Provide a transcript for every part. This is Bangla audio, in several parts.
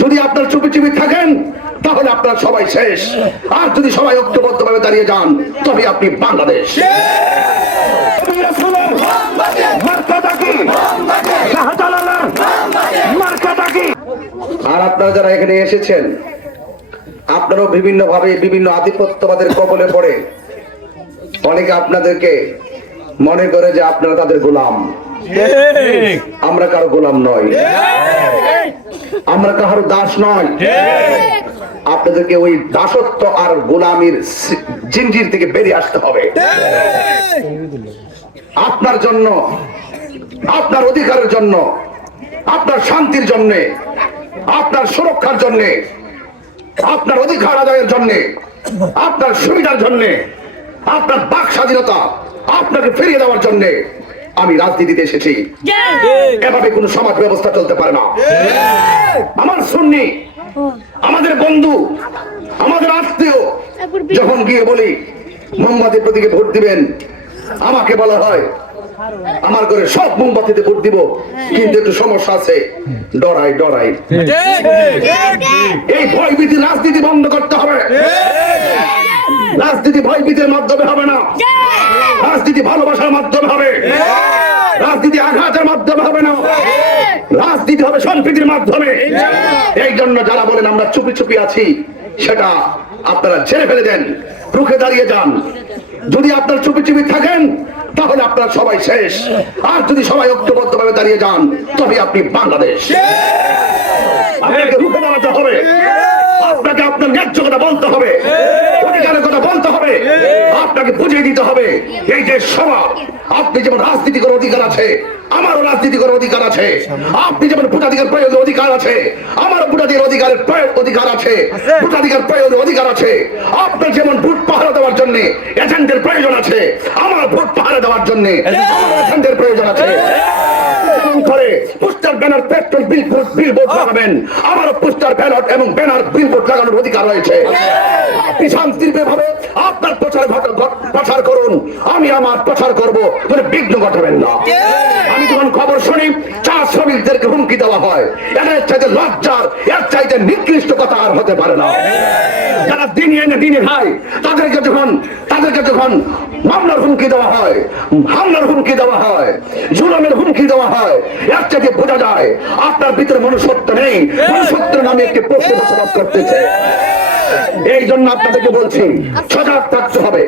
যদি আপনার চুপি চুপি থাকেন তাহলে আপনার সবাই শেষ, আর যদি সবাই ঐক্যবদ্ধভাবে দাঁড়িয়ে যান তবে আপনি বাংলাদেশ। আর আপনারা যারা এখানে এসেছেন আপনারাও বিভিন্ন ভাবে বিভিন্ন আধিপত্যবাদের কবলে পড়ে অনেকে আপনাদেরকে মনে করে যে আপনারা তাদের গোলাম। আমরা কারো গোলাম নয়, আমরা কারো দাস নয়। আপনাদেরকে ওই দাসত্ব আর গোলামির জিঞ্জির থেকে বেরিয়ে আসতে হবে। আপনার জন্য, আপনার অধিকারের জন্য, আপনার শান্তির জন্য, আপনার সুরক্ষার জন্য, আপনার অধিকার আদায়ের জন্য, আপনার সুবিধার জন্য, আপনার বাক স্বাধীনতা আপনাকে ফিরিয়ে দেওয়ার জন্য আমি রাজনীতিতে এসেছি। এভাবে কোন সমাজ ব্যবস্থা চলতে পারে না। আমার সুন্নি, আমাদের বন্ধু, আমাদের আত্মীয় যখন গিয়ে বলি মোমবাতি প্রতীকে ভোট দিবেন, আমাকে বলা হয় আমার ঘরে সব মোমবাতিতে ভোট দিব, কিন্তু একটু সমস্যা আছে, ডরাই ডরাই। এই ভয়ভীতি রাজনীতি বন্ধ করতে হবে। রাজনীতি ভয়ভীতির মাধ্যমে হবে না, রাজনীতি ভালোবাসার মাধ্যমে হবে, রাজনীতি আঘাতের মাধ্যমে হবে না, রাজনীতি হবে সম্প্রীতির মাধ্যমে। এই জন্য যারা বলেন আমরা চুপি চুপি আছি, সেটা আপনারা ছেড়ে ফেলে দেন, রুখে দাঁড়িয়ে যান। যদি আপনারা চুপি চুপি থাকেন তাহলে আপনারা সবাই শেষ, আর যদি সবাই ঐক্যবদ্ধভাবে দাঁড়িয়ে যান তবে আপনি বাংলাদেশ। আপনাকে রুখে দাঁড়াতে হবে, আপনাকে আপনার ন্যায্য কথা বলতে হবে, অধিকারের কথা বলতে হবে, আপনাকে বুঝিয়ে দিতে হবে এই যে সভা, আপনি যেমন রাজনীতি করার অধিকার আছে, আমারও রাজনীতি করার অধিকার আছে। আপনি যেমন ভোটাধিকার প্রয়োগের অধিকার আছে, আমারও ভোটাধিকার অধিকারের অধিকার আছে, ভোটাধিকার প্রয়োগের অধিকার আছে। আপনার যেমন ভোট পাহারা দেওয়ার জন্য এজেন্টের প্রয়োজন আছে, আমার ভোট পাহারা দেওয়ার জন্য এজেন্টের প্রয়োজন আছে। করে পোস্টার ব্যানার পেট্রোল বিলবোর্ড লাগাবেন, আমারও পোস্টার ব্যানার এবং ব্যানার বিলবোর্ড লাগানোর অধিকার রয়েছে। আপনি শান্তিভাবে আপনার প্রচার করুন, আমি আমার প্রচার করব, কোনো বিঘ্ন ঘটাবেন না। আমি যখন খবর শুনি চা শ্রমিকদেরকে হুমকি দেওয়া হয়, এর চাইতে লজ্জার, এর চাইতে নিকৃষ্ট কথা আর হতে পারে না। যারা দিনে এনে দিনে খায় তাদেরকে যখন মামলার হুমকি দেওয়া হয়, হামলার হুমকি দেওয়া হয়, জুলুমের হুমকি দেওয়া হয়, এর চাইতে বোঝা যায় আপনার ভিতরে মনুষ্যত্ব নেই। মনুষ্যত্ব নামে একটি প্রশ্ন বসবাস করতেছে। এই জন্য আপনাদেরকে বলছি সজাগ থাকতে হবে,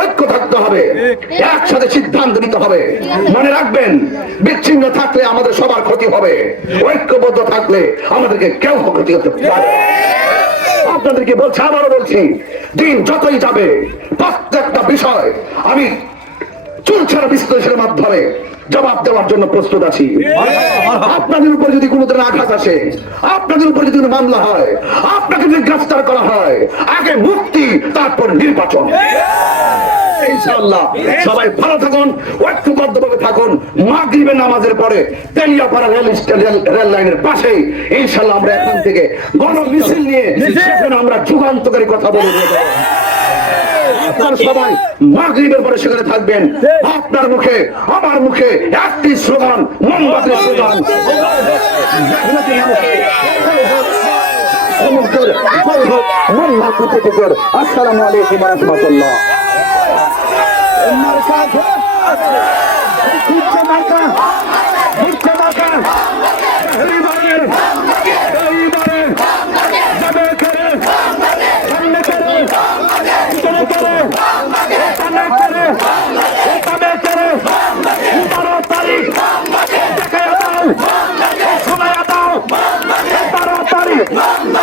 ঐক্য থাকতে হবে, একসাথে সিদ্ধান্ত নিতে হবে। মনে রাখবেন বিচ্ছিন্ন থাকলে আমাদের সবার ক্ষতি হবে, ঐক্যবদ্ধ থাকলে আমাদেরকে কেউ ক্ষতি করতে পারে। আপনাদেরকে বলছি, আবারও বলছি, দিন যতই যাবে প্রত্যেকটা বিষয় আমি চুলছাড়া বিশ্লেষণের মাধ্যমে জবাব দেওয়ার জন্য প্রস্তুত আছি। আপনাদের উপর যদি কোনো ধরনের আঘাত আসে, আপনাদের উপর যদি কোনো মামলা হয়, আপনাকে যদি গ্রেফতার করা হয়, আগে মুক্তি তারপর নির্বাচন। ইনশাআল্লাহ সবাই ভালো থাকুন, ঐক্যবদ্ধভাবে থাকুন। মাগরিবের নামাজের পরে তেলিয়াপাড়া রেল লাইনের পাশে ইনশাআল্লাহ আমরা এখান থেকে গণমিছিল নিয়ে সেখানে আমরা যুগান্তকারী কথা বলে দেব। আপনার সবাই মাগরিবের পরে সেখানে থাকবেন। আপনার মুখে আমার মুখে একটি স্লোগান, মোমবাতির স্লোগান। আসসালামু আলাইকুম ওয়া রাহমাতুল্লাহ। Mama!